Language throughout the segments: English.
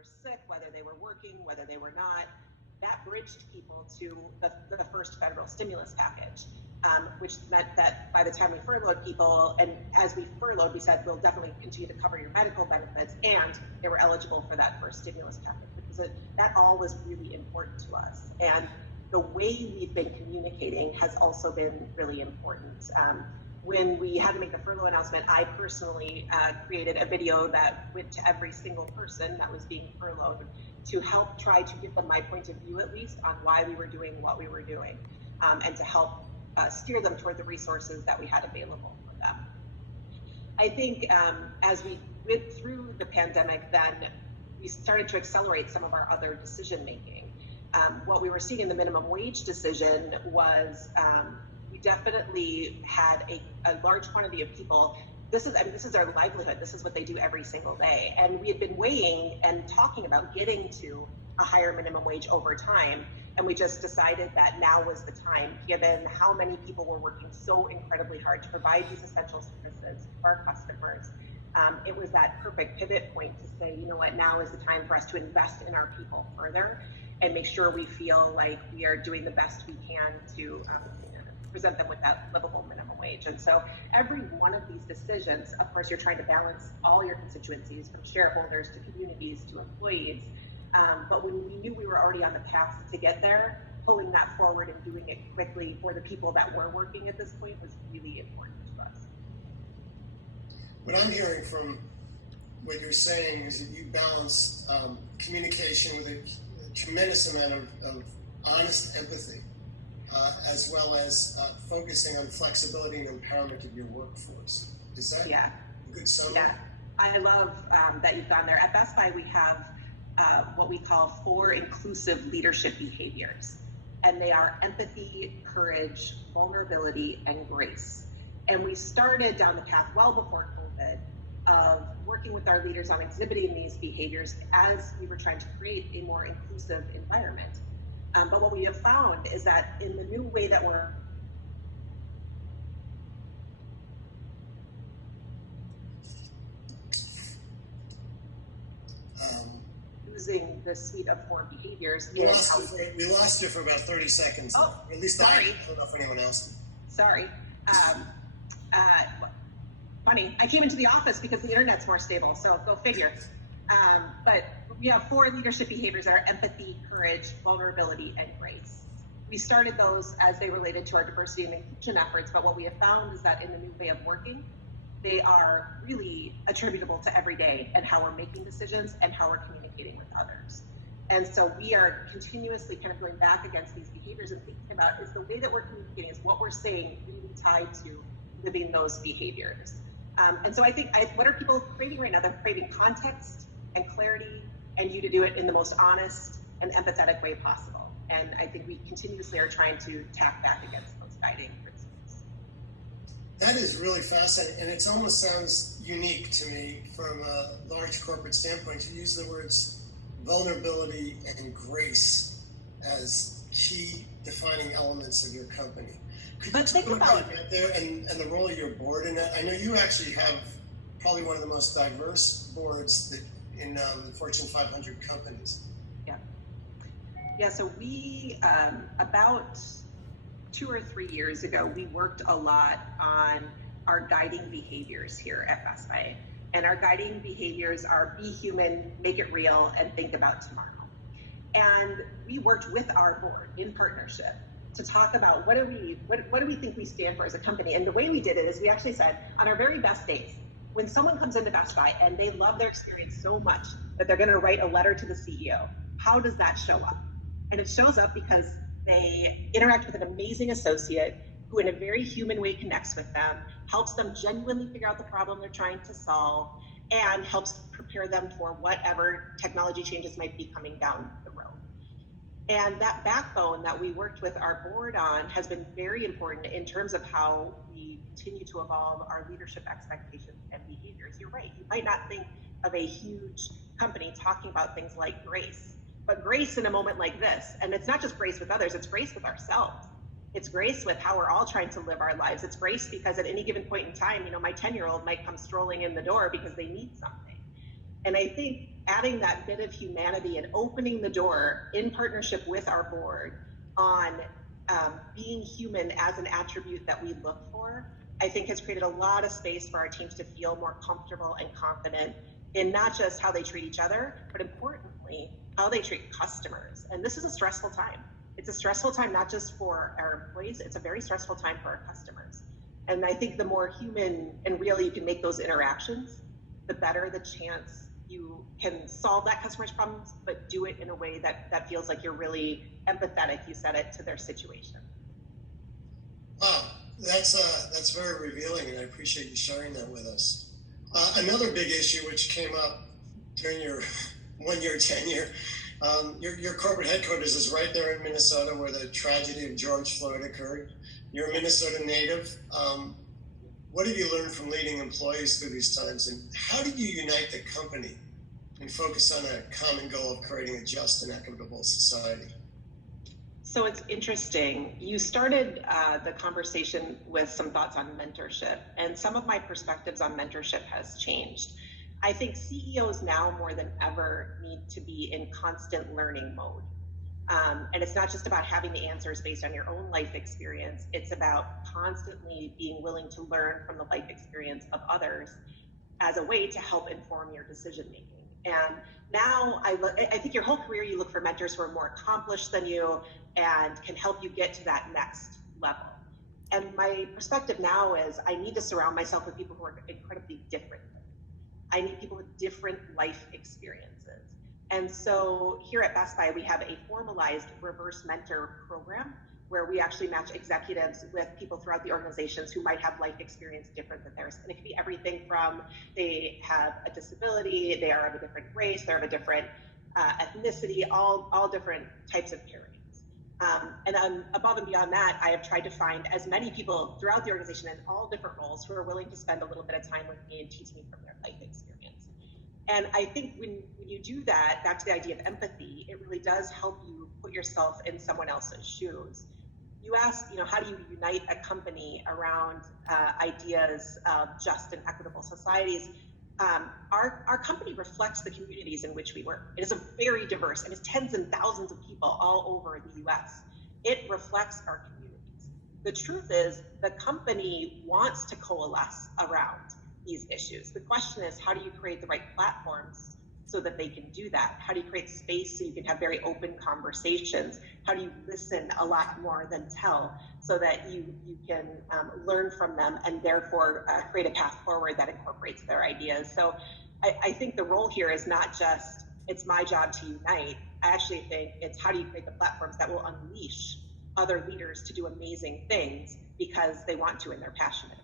were sick, whether they were working, whether they were not. That bridged people to the first federal stimulus package, which meant that by the time we furloughed people, and as we furloughed, we said, we'll definitely continue to cover your medical benefits, and they were eligible for that first stimulus package, because that all was really important to us. And the way we've been communicating has also been really important. When we had to make the furlough announcement, I personally created a video that went to every single person that was being furloughed to help try to give them my point of view, at least, on why we were doing what we were doing, and to help steer them toward the resources that we had available for them. I think as we went through the pandemic, then we started to accelerate some of our other decision making. What we were seeing in the minimum wage decision was we definitely had a large quantity of people. This is their livelihood. This is what they do every single day. And we had been weighing and talking about getting to a higher minimum wage over time. And we just decided that now was the time, given how many people were working so incredibly hard to provide these essential services for our customers. It was that perfect pivot point to say, you know what, now is the time for us to invest in our people further and make sure we feel like we are doing the best we can to present them with that livable minimum wage. And so every one of these decisions, of course, you're trying to balance all your constituencies, from shareholders to communities to employees. But when we knew we were already on the path to get there, pulling that forward and doing it quickly for the people that were working at this point was really important to us. What I'm hearing from what you're saying is that you balance communication with a tremendous amount of honest empathy, as well as focusing on flexibility and empowerment of your workforce. Is that a good summary? Yeah, I love that you've gone there. At Best Buy, we have what we call 4 inclusive leadership behaviors. And they are empathy, courage, vulnerability, and grace. And we started down the path well before COVID of working with our leaders on exhibiting these behaviors as we were trying to create a more inclusive environment. But what we have found is that in the new way that we're using this suite of 4 behaviors. We lost you for about 30 seconds. Oh, or at least sorry. I don't know if anyone else did. Sorry. Funny, I came into the office because the internet's more stable, so go figure. But we have 4 leadership behaviors that are empathy, courage, vulnerability, and grace. We started those as they related to our diversity and inclusion efforts, but what we have found is that in the new way of working, they are really attributable to every day and how we're making decisions and how we're communicating with others. And so we are continuously kind of going back against these behaviors and thinking about, is the way that we're communicating, is what we're saying really tied to living those behaviors? And so I think, what are people craving right now? They're craving context and clarity, and you to do it in the most honest and empathetic way possible. And I think we continuously are trying to tap back against those guiding principles. That is really fascinating, and it almost sounds unique to me from a large corporate standpoint to use the words vulnerability and grace as key defining elements of your company. Could you talk about that there and the role of your board in that? I know you actually have probably one of the most diverse boards in the Fortune 500 companies. Yeah, so we, about 2 or 3 years ago, we worked a lot on our guiding behaviors here at Best Buy. And our guiding behaviors are be human, make it real, and think about tomorrow. And we worked with our board in partnership to talk about what do we think we stand for as a company. And the way we did it is we actually said, on our very best days, when someone comes into Best Buy and they love their experience so much that they're going to write a letter to the CEO, how does that show up? And it shows up because they interact with an amazing associate who in a very human way connects with them, helps them genuinely figure out the problem they're trying to solve, and helps prepare them for whatever technology changes might be coming down the road. And that backbone that we worked with our board on has been very important in terms of how we continue to evolve our leadership expectations and behaviors. You're right, you might not think of a huge company talking about things like grace, but grace in a moment like this, and it's not just grace with others, it's grace with ourselves. It's grace with how we're all trying to live our lives. It's grace because at any given point in time, my 10-year-old might come strolling in the door because they need something. And I think adding that bit of humanity and opening the door in partnership with our board on being human as an attribute that we look for, I think has created a lot of space for our teams to feel more comfortable and confident in not just how they treat each other, but importantly, how they treat customers. And this is a stressful time. It's a stressful time, not just for our employees, it's a very stressful time for our customers. And I think the more human and real you can make those interactions, the better the chance you can solve that customer's problems, but do it in a way that feels like you're really empathetic, you said it, to their situation. Wow, that's very revealing, and I appreciate you sharing that with us. Another big issue which came up during your one-year tenure, your corporate headquarters is right there in Minnesota where the tragedy of George Floyd occurred. You're a Minnesota native. What have you learned from leading employees through these times, and how did you unite the company and focus on a common goal of creating a just and equitable society? So it's interesting. You started the conversation with some thoughts on mentorship, and some of my perspectives on mentorship has changed. I think CEOs now more than ever need to be in constant learning mode. And it's not just about having the answers based on your own life experience. It's about constantly being willing to learn from the life experience of others as a way to help inform your decision making. And now I think your whole career you look for mentors who are more accomplished than you and can help you get to that next level. And my perspective now is I need to surround myself with people who are incredibly different. I need people with different life experiences. And so here at Best Buy, we have a formalized reverse mentor program where we actually match executives with people throughout the organizations who might have life experience different than theirs. And it can be everything from they have a disability, they are of a different race, they're of a different ethnicity, all different types of pairings. And above and beyond that, I have tried to find as many people throughout the organization in all different roles who are willing to spend a little bit of time with me and teach me from their life experience. And I think when you do that, back to the idea of empathy, it really does help you put yourself in someone else's shoes. You asked, how do you unite a company around ideas of just and equitable societies? Our company reflects the communities in which we work. It is a very diverse, and it's tens and thousands of people all over the US. It reflects our communities. The truth is, the company wants to coalesce around these issues. The question is, how do you create the right platforms so that they can do that? How do you create space so you can have very open conversations? How do you listen a lot more than tell so that you can learn from them and therefore create a path forward that incorporates their ideas? So I think the role here is not just, it's my job to unite. I actually think it's how do you create the platforms that will unleash other leaders to do amazing things because they want to and they're passionate.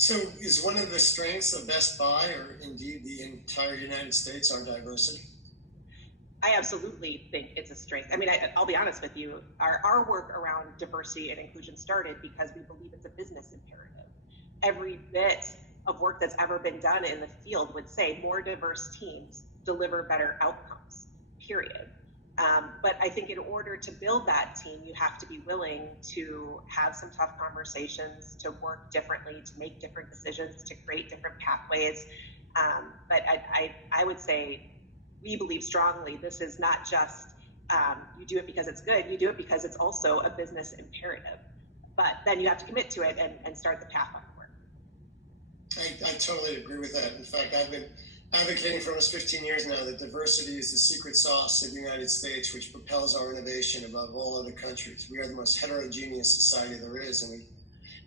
So is one of the strengths of Best Buy, or indeed the entire United States, our diversity? I absolutely think it's a strength. I mean, I'll be honest with you, our work around diversity and inclusion started because we believe it's a business imperative. Every bit of work that's ever been done in the field would say more diverse teams deliver better outcomes, period. But I think in order to build that team, you have to be willing to have some tough conversations, to work differently, to make different decisions, to create different pathways. But I would say we believe strongly this is not just you do it because it's good, you do it because it's also a business imperative. But then you have to commit to it and start the path on work. I totally agree with that. In fact, I've been advocating for almost 15 years now that diversity is the secret sauce of the United States, which propels our innovation above all other countries. We are the most heterogeneous society there is, and we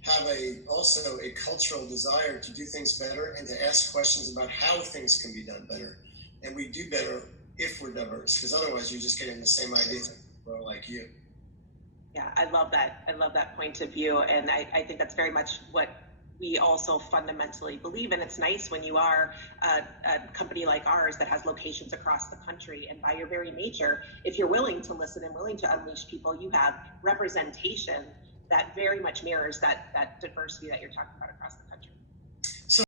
have also a cultural desire to do things better and to ask questions about how things can be done better. And we do better if we're diverse, because otherwise you're just getting the same ideas from like you. Yeah, I love that. I love that point of view, and I think that's very much what we also fundamentally believe in. It's nice when you are a company like ours that has locations across the country, and by your very nature, if you're willing to listen and willing to unleash people, you have representation that very much mirrors that diversity that you're talking about across the country.